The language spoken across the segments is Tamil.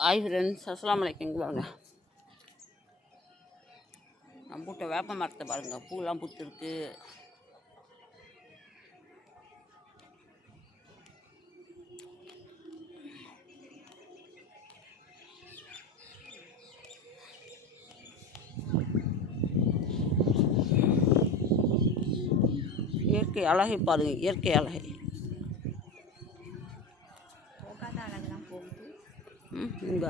ஹாய் ஃப்ரெண்ட்ஸ், அஸ்ஸலாமு அலைக்கும். பாருங்கள், நம்ம பூட்ட வேப்ப மரத்தை பாருங்கள், பூலாம் பூத்துருக்கு. இயற்கை அழகை பாருங்கள், இயற்கை அழகை. இங்க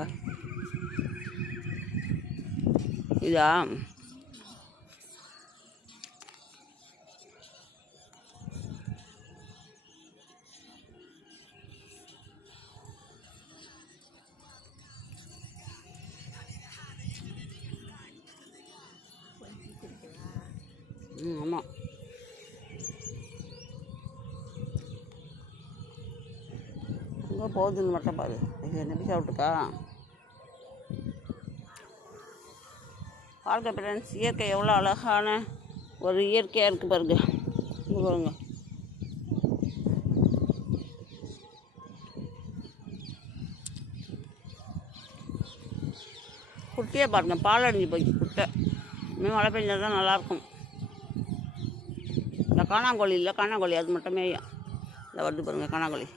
இதா ஆமாம். அங்கே போகுதுன்னு மட்டும் பாரு. இது நெபி சாப்பிட்டுக்கா பாருங்க ஃப்ரெண்ட்ஸ், இயற்கை எவ்வளோ அழகான ஒரு இயற்கையாக இருக்குது பாருங்க. இங்கே பாருங்க, குட்டையே பாருங்கள், பால் அடிஞ்சு போய் குட்டை. இன்னும் மழை பெஞ்சால் தான் நல்லாயிருக்கும். இந்த காணாங்கோழி இல்லை, காணாங்கோழி அது மட்டுமே. இதை வருது பாருங்கள், காணாங்கோழி.